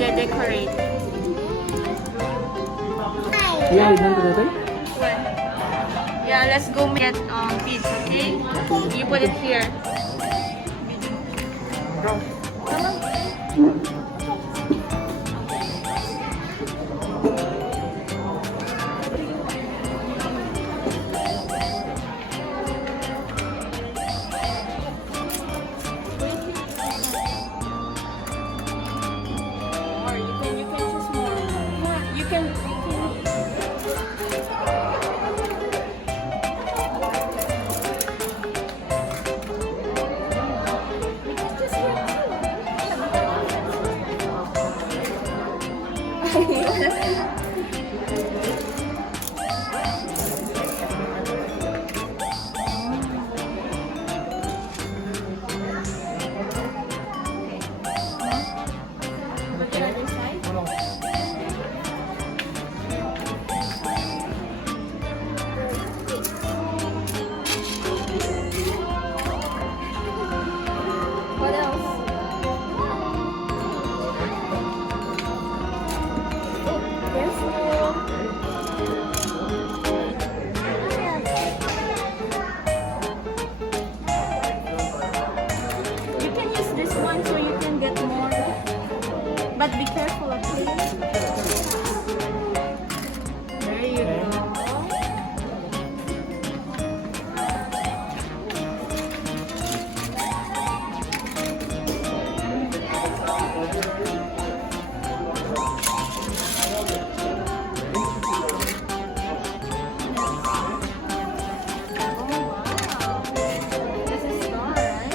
i-decorate. Yeah, you want to do that? When? Yeah, let's go get beads, okay? You put it here. Or you can choose more. You can. Look at other side. What else? You can use this one so you can get more, but be careful, okay? There you go. This is star, right?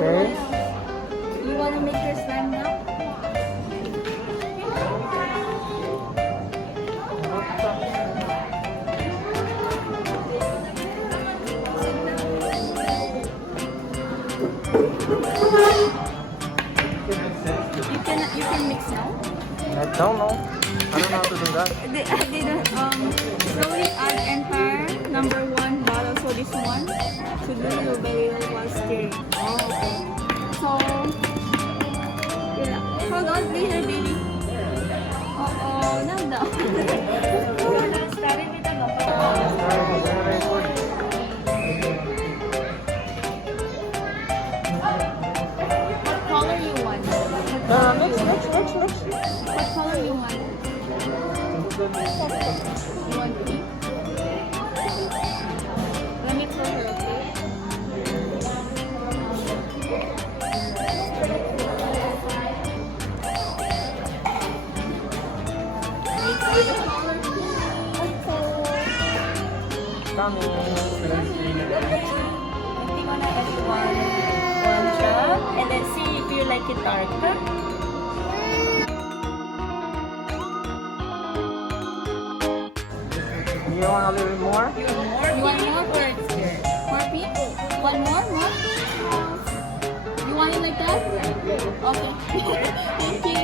Okay. You want to make your slime now? You can mix now. I don't know. I don't know how to do that. They don't slowly add entire number 1 bottle. So this one to do your barrel while stirring. Oh, okay. So yeah. Hold on, please, baby. Oh, no, no. Started with a What color you want? Next. What color you want? You want pink? Let me pour her, okay? Coming. I'm gonna add one drop and then see if you like it darker. You want a little bit more? You want more birds? More pink? One more? More? You want it like that? Okay. Thank you.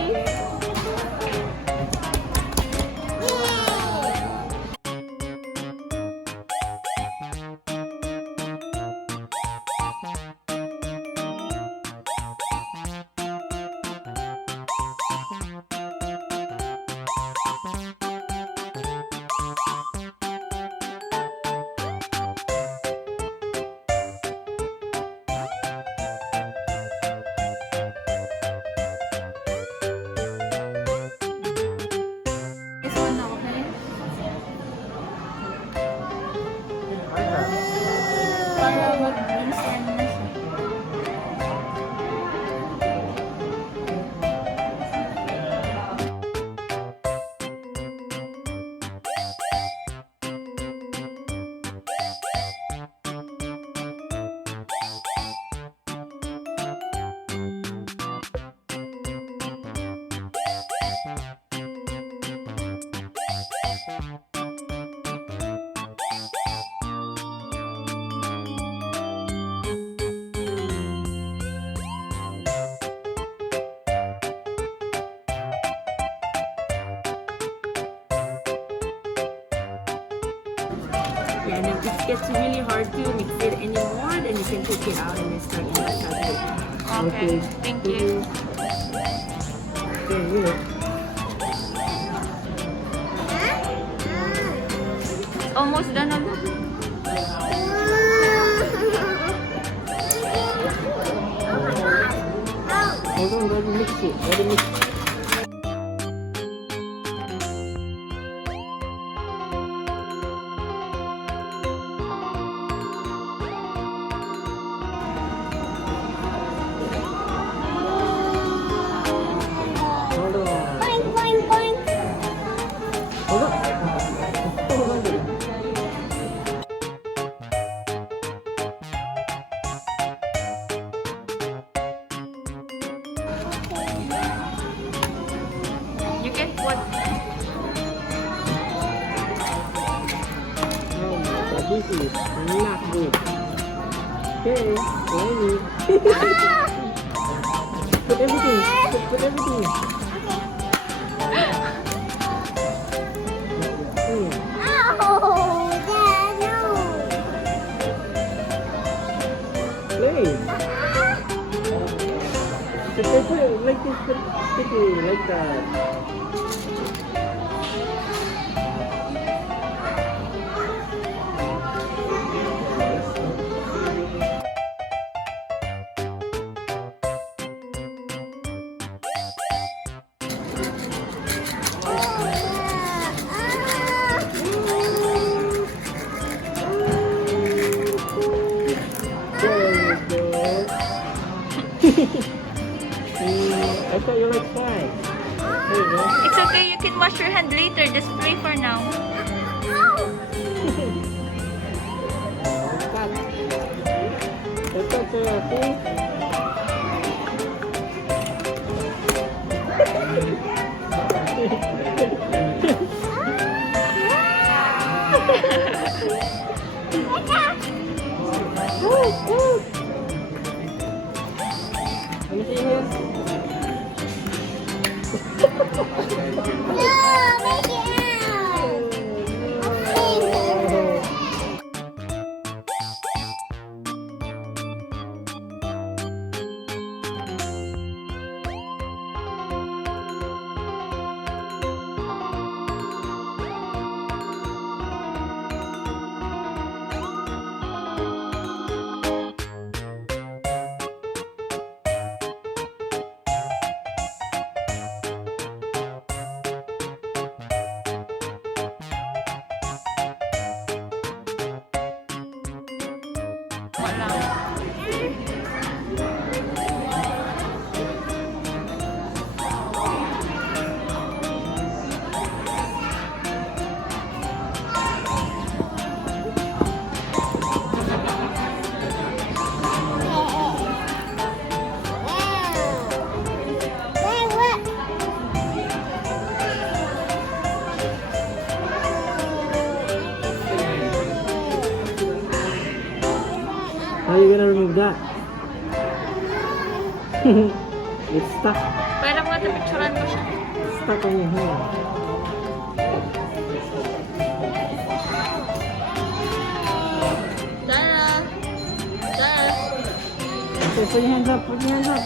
This one now, okay? Para mag-insert na siya. gets really hard to mix it anymore, then you can take it out and then start to massage it. Okay. Thank you. Okay, you. Almost done na. Hold on, let me mix it. Let me mix it. Hold on. Hold on. Hold on. You can put. Oh my god, this is not good. Okay, ready. Put everything. Put everything. Play. Just put it like this, stick it like that. I thought you like slime. There you go. It's okay. You can wash your hand later. Just play for now. That's okay. Let me see here. How are you gonna remove that? It's stuck. Pwede mo ito picturean mo siya. Stuck on your hand. Jireh. Jireh. Okay, put your hands up. Put your hands up.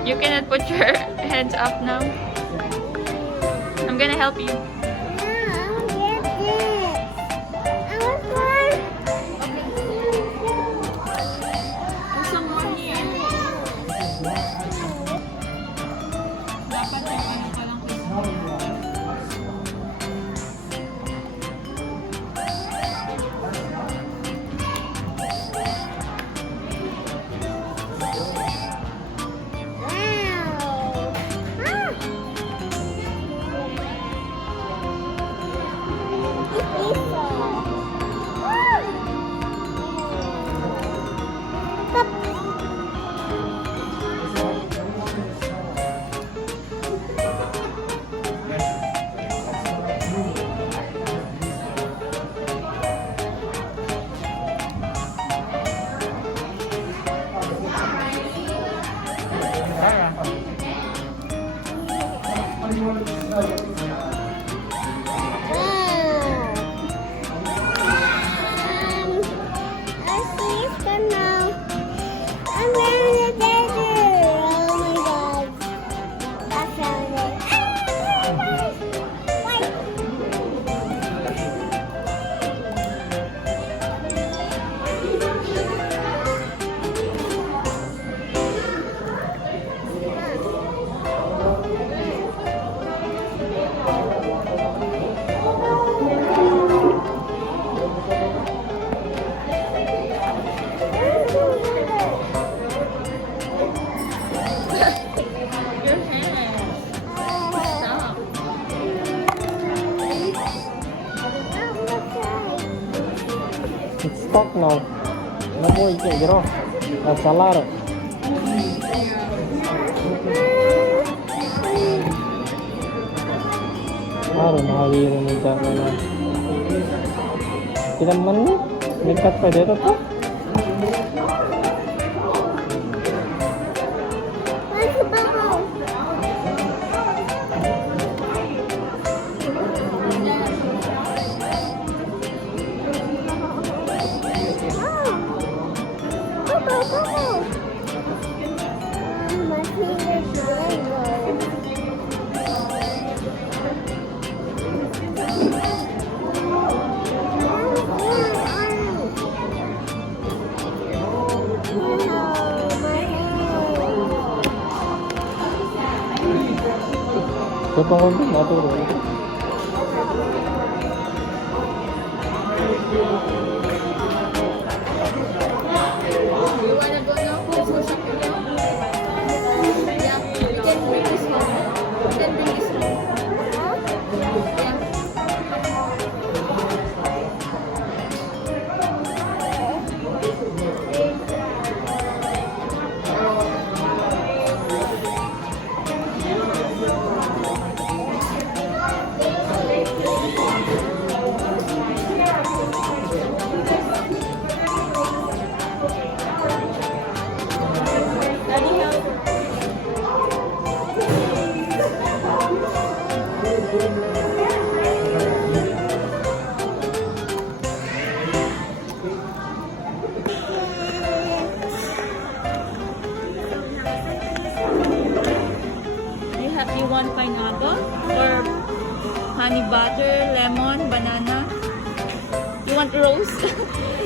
You cannot put your hands up now. I'm gonna help you. Come now. I'm wearing a desert. Oh my god. I found it. Your hand. Stop. It's stuck now. No more, you can't get off. That's a lot of. I don't know how you even need that right now. Tidak mana? Dekat pada itu tuh. Where's the bubble? Bubble, bubble. My favorite Lego. Potong lagi, nggak turun. You wanna go now? Go shopping now? Yeah, you can bring this home. You can bring this home. Yeah. Daddy help. You want pineapple or honey butter, lemon, banana? You want rose?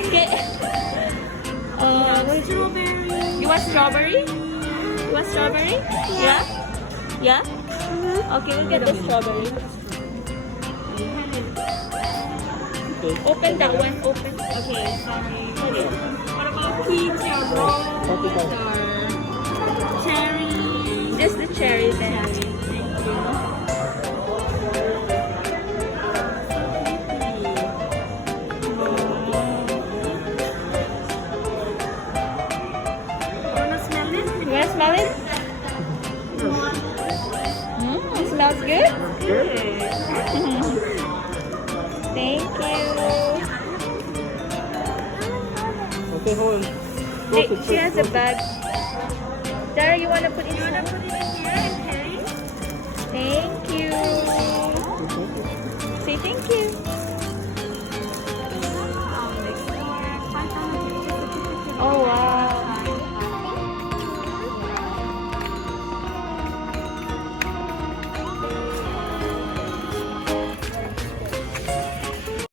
Okay. Strawberry. You want strawberry? You want strawberry? Yeah? Yeah? Okay, we'll get the strawberry. Open that one. Open. Okay, sorry. What about peach or rose or cherry? Just the cherry then. Thank you. Wanna smell it? You wanna smell it? It smells good? Thank you. Okay, hold. Hey, she has a bag. Dara, you wanna put it in? Put it in here and